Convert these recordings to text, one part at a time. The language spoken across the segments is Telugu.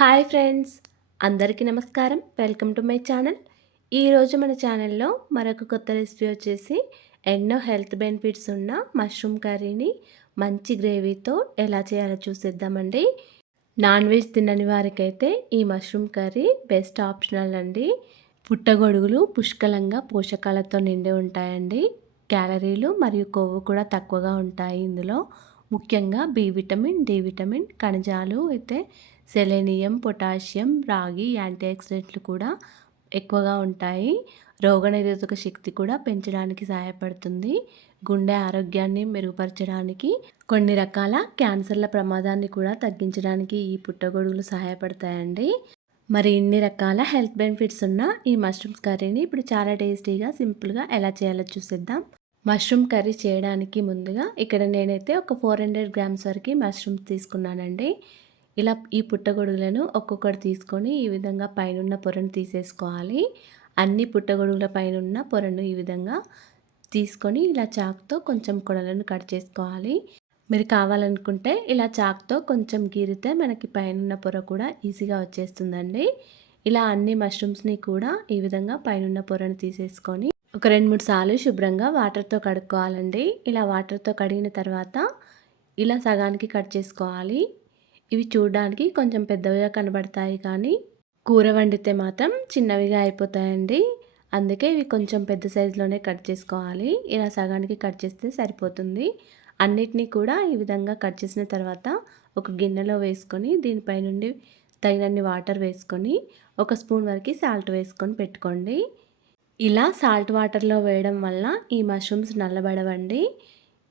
హాయ్ ఫ్రెండ్స్ అందరికీ నమస్కారం. Welcome to my channel. ఈరోజు మన ఛానల్లో మరొక కొత్త రెసిపీ వచ్చేసి ఎన్నో హెల్త్ బెనిఫిట్స్ ఉన్న మష్రూమ్ కర్రీని మంచి గ్రేవీతో ఎలా చేయాలో చూసేద్దామండి. నాన్ వెజ్ తినని వారికైతే ఈ మష్రూమ్ కర్రీ బెస్ట్ ఆప్షనల్ అండి. పుట్టగొడుగులు పుష్కలంగా పోషకాలతో నిండి ఉంటాయండి. క్యాలరీలు మరియు కొవ్వు కూడా తక్కువగా ఉంటాయి ఇందులో. ముఖ్యంగా బి విటమిన్ డి విటమిన్ ఖనిజాలు అయితే సెలెనియం పొటాషియం రాగి యాంటీ ఆక్సిడెంట్లు కూడా ఎక్కువగా ఉంటాయి. రోగనిరోధక శక్తి కూడా పెంచడానికి సహాయపడుతుంది. గుండె ఆరోగ్యాన్ని మెరుగుపరచడానికి కొన్ని రకాల క్యాన్సర్ల ప్రమాదాన్ని కూడా తగ్గించడానికి ఈ పుట్టగొడుగులు సహాయపడతాయండి. మరి ఇన్ని రకాల హెల్త్ బెనిఫిట్స్ ఉన్న ఈ మష్రూమ్స్ కర్రీని ఇప్పుడు చాలా టేస్టీగా సింపుల్గా ఎలా చేయాలో చూసేద్దాం. మష్రూమ్ కర్రీ చేయడానికి ముందుగా ఇక్కడ నేనైతే ఒక ఫోర్ హండ్రెడ్ గ్రామ్స్ వరకు మష్రూమ్స్ తీసుకున్నానండి. ఇలా ఈ పుట్టగొడుగులను ఒక్కొక్కటి తీసుకొని ఈ విధంగా పైనున్న పొరను తీసేసుకోవాలి. అన్ని పుట్టగొడుగుల పైన పొరను ఈ విధంగా తీసుకొని ఇలా చాక్తో కొంచెం కొడలను కట్ చేసుకోవాలి. మీరు కావాలనుకుంటే ఇలా చాక్తో కొంచెం గీరితే మనకి పైన పొర కూడా ఈజీగా వచ్చేస్తుందండి. ఇలా అన్ని మష్రూమ్స్ని కూడా ఈ విధంగా పైన పొరను తీసేసుకొని ఒక రెండు మూడు సార్లు శుభ్రంగా వాటర్తో కడుక్కోవాలండి. ఇలా వాటర్తో కడిగిన తర్వాత ఇలా సగానికి కట్ చేసుకోవాలి. ఇవి చూడడానికి కొంచెం పెద్దవిగా కనబడతాయి కానీ కూర వండితే మాత్రం చిన్నవిగా అయిపోతాయండి. అందుకే ఇవి కొంచెం పెద్ద సైజులోనే కట్ చేసుకోవాలి. ఇలా సగానికి కట్ చేస్తే సరిపోతుంది. అన్నిటినీ కూడా ఈ విధంగా కట్ చేసిన తర్వాత ఒక గిన్నెలో వేసుకొని దీనిపై నుండి తగినన్ని వాటర్ వేసుకొని ఒక స్పూన్ వరకు సాల్ట్ వేసుకొని పెట్టుకోండి. ఇలా సాల్ట్ వాటర్లో వేయడం వల్ల ఈ మష్రూమ్స్ నల్లబడవండి.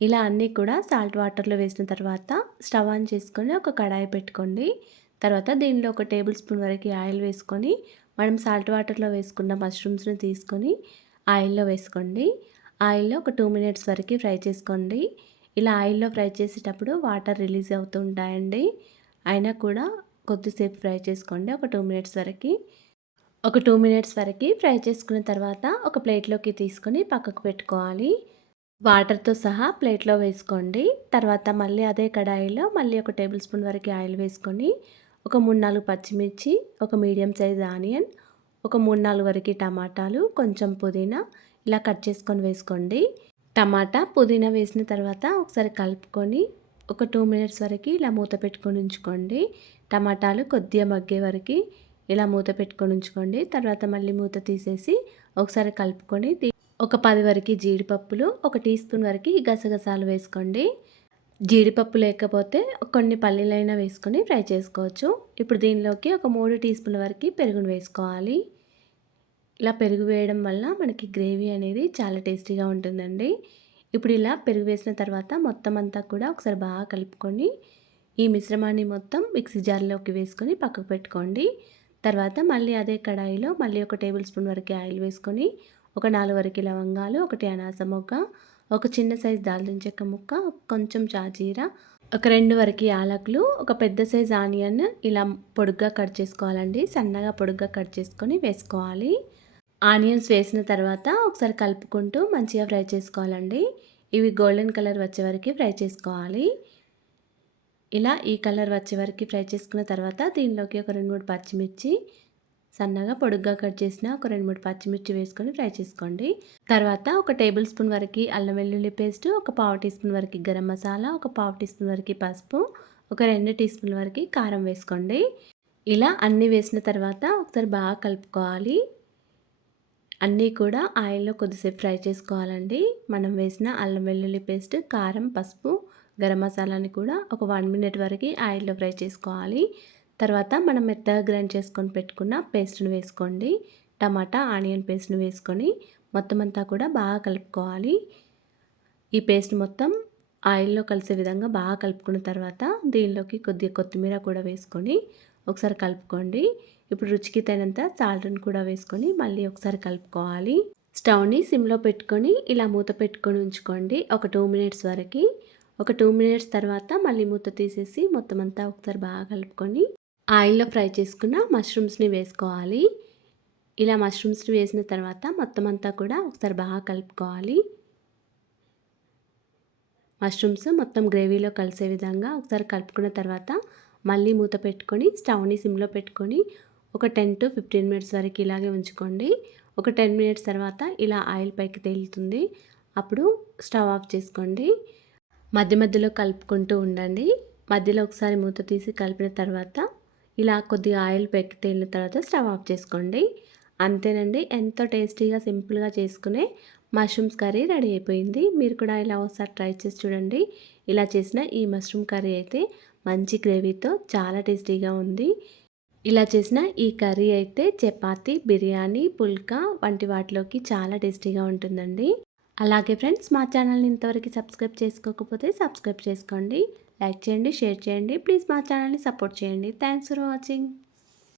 ఇలా అన్నీ కూడా సాల్ట్ వాటర్లో వేసిన తర్వాత స్టవ్ ఆన్ చేసుకొని ఒక కడాయి పెట్టుకోండి. తర్వాత దీనిలో ఒక టేబుల్ స్పూన్ వరకు ఆయిల్ వేసుకొని మనం సాల్ట్ వాటర్లో వేసుకున్న మష్రూమ్స్ని తీసుకొని ఆయిల్లో వేసుకోండి. ఆయిల్లో ఒక టూ మినిట్స్ వరకు ఫ్రై చేసుకోండి. ఇలా ఆయిల్లో ఫ్రై చేసేటప్పుడు వాటర్ రిలీజ్ అవుతూ ఉంటాయండి. అయినా కూడా కొద్దిసేపు ఫ్రై చేసుకోండి ఒక టూ మినిట్స్ వరకు. ఒక టూ మినిట్స్ వరకు ఫ్రై చేసుకున్న తర్వాత ఒక ప్లేట్లోకి తీసుకొని పక్కకు పెట్టుకోవాలి. వాటర్తో సహా ప్లేట్లో వేసుకోండి. తర్వాత మళ్ళీ అదే కడాయిలో మళ్ళీ ఒక టేబుల్ స్పూన్ వరకు ఆయిల్ వేసుకొని ఒక మూడు నాలుగు పచ్చిమిర్చి ఒక మీడియం సైజ్ ఆనియన్ ఒక మూడు నాలుగు వరకు టమాటాలు కొంచెం పుదీనా ఇలా కట్ చేసుకొని వేసుకోండి. టమాటా పుదీనా వేసిన తర్వాత ఒకసారి కలుపుకొని ఒక టూ మినిట్స్ వరకు ఇలా మూత పెట్టుకొని ఉంచుకోండి. టమాటాలు కొద్దిగా మగ్గే వరకు ఇలా మూత పెట్టుకొని ఉంచుకోండి. తర్వాత మళ్ళీ మూత తీసేసి ఒకసారి కలుపుకొని ఒక పది వరకు జీడిపప్పులు ఒక టీ స్పూన్ వరకు గసగసాలు వేసుకోండి. జీడిపప్పు లేకపోతే కొన్ని పల్లీలైనా వేసుకొని ఫ్రై చేసుకోవచ్చు. ఇప్పుడు దీనిలోకి ఒక మూడు టీ స్పూన్ల వరకు పెరుగును వేసుకోవాలి. ఇలా పెరుగు వేయడం వల్ల మనకి గ్రేవీ అనేది చాలా టేస్టీగా ఉంటుందండి. ఇప్పుడు ఇలా పెరుగు వేసిన తర్వాత మొత్తం అంతా కూడా ఒకసారి బాగా కలుపుకొని ఈ మిశ్రమాన్ని మొత్తం మిక్సీ జార్లోకి వేసుకొని పక్కకు పెట్టుకోండి. తర్వాత మళ్ళీ అదే కడాయిలో మళ్ళీ ఒక టేబుల్ స్పూన్ వరకు ఆయిల్ వేసుకొని ఒక నాలుగు వరకు లవంగాలు ఒకటి అనాస మొగ్గ ఒక చిన్న సైజు దాల్చిన చెక్క ముక్క కొంచెం చాజీర ఒక రెండు వరకు యాలకులు ఒక పెద్ద సైజ్ ఆనియన్ ఇలా పొడుగ్గా కట్ చేసుకోవాలండి. సన్నగా పొడుగ్గా కట్ చేసుకొని వేసుకోవాలి. ఆనియన్స్ వేసిన తర్వాత ఒకసారి కలుపుకుంటూ మంచిగా ఫ్రై చేసుకోవాలండి. ఇవి గోల్డెన్ కలర్ వచ్చే వరకు ఫ్రై చేసుకోవాలి. ఇలా ఈ కలర్ వచ్చే వరకు ఫ్రై చేసుకున్న తర్వాత దీనిలోకి ఒక రెండు మూడు పచ్చిమిర్చి సన్నగా పొడుగ్గా కట్ చేసిన ఒక రెండు మూడు పచ్చిమిర్చి వేసుకొని ఫ్రై చేసుకోండి. తర్వాత ఒక టేబుల్ స్పూన్ వరకు అల్లం వెల్లుల్లి పేస్ట్ ఒక పావు టీ స్పూన్ వరకు గరం మసాలా ఒక పావు టీ స్పూన్ వరకు పసుపు ఒక రెండు టీ స్పూన్ వరకు కారం వేసుకోండి. ఇలా అన్నీ వేసిన తర్వాత ఒకసారి బాగా కలుపుకోవాలి. అన్నీ కూడా ఆయిల్లో కొద్దిసేపు ఫ్రై చేసుకోవాలండి. మనం వేసిన అల్లం వెల్లుల్లి పేస్ట్ కారం పసుపు గరం మసాలాని కూడా ఒక వన్ మినిట్ వరకు ఆయిల్లో ఫ్రై చేసుకోవాలి. తర్వాత మనం మెత్తగా గ్రైండ్ చేసుకొని పెట్టుకున్న పేస్ట్ని వేసుకోండి. టమాటా ఆనియన్ పేస్ట్ను వేసుకొని మొత్తం అంతా కూడా బాగా కలుపుకోవాలి. ఈ పేస్ట్ మొత్తం ఆయిల్లో కలిసే విధంగా బాగా కలుపుకున్న తర్వాత దీనిలోకి కొద్దిగా కొత్తిమీర కూడా వేసుకొని ఒకసారి కలుపుకోండి. ఇప్పుడు రుచికి తగినంత సాల్ట్ని కూడా వేసుకొని మళ్ళీ ఒకసారి కలుపుకోవాలి. స్టవ్ని సిమ్లో పెట్టుకొని ఇలా మూత పెట్టుకొని ఉంచుకోండి. ఒక టూ మినిట్స్ వరకు. ఒక టూ మినిట్స్ తర్వాత మళ్ళీ మూత తీసేసి మొత్తం అంతా ఒకసారి బాగా కలుపుకొని ఆయిల్లో ఫ్రై చేసుకున్న మష్రూమ్స్ని వేసుకోవాలి. ఇలా మష్రూమ్స్ని వేసిన తర్వాత మొత్తం అంతా కూడా ఒకసారి బాగా కలుపుకోవాలి. మష్రూమ్స్ మొత్తం గ్రేవీలో కలిసే విధంగా ఒకసారి కలుపుకున్న తర్వాత మళ్ళీ మూత పెట్టుకొని స్టవ్ని సిమ్లో పెట్టుకొని ఒక టెన్ టు ఫిఫ్టీన్ మినిట్స్ వరకు ఇలాగే ఉంచుకోండి. ఒక టెన్ మినిట్స్ తర్వాత ఇలా ఆయిల్ పైకి తేలుతుంది. అప్పుడు స్టవ్ ఆఫ్ చేసుకోండి. మధ్య మధ్యలో కలుపుకుంటూ ఉండండి. మధ్యలో ఒకసారి మూత తీసి కలిపిన తర్వాత ఇలా కొద్దిగా ఆయిల్ పెక్కి తేలిన తర్వాత స్టవ్ ఆఫ్ చేసుకోండి. అంతేనండి ఎంతో టేస్టీగా సింపుల్గా చేసుకునే మష్రూమ్స్ కర్రీ రెడీ అయిపోయింది. మీరు కూడా ఇలా ఒకసారి ట్రై చేసి చూడండి. ఇలా చేసిన ఈ మష్రూమ్ కర్రీ అయితే మంచి గ్రేవీతో చాలా టేస్టీగా ఉంది. ఇలా చేసిన ఈ కర్రీ అయితే చపాతి బిర్యానీ పుల్కా వంటి వాటిలోకి చాలా టేస్టీగా ఉంటుందండి. అలాగే ఫ్రెండ్స్ మా ఛానల్ని ఇంతవరకు సబ్స్క్రైబ్ చేసుకోకపోతే సబ్స్క్రైబ్ చేసుకోండి. లైక్ చేయండి షేర్ చేయండి. ప్లీజ్ మా ఛానల్ని సపోర్ట్ చేయండి. Thanks for watching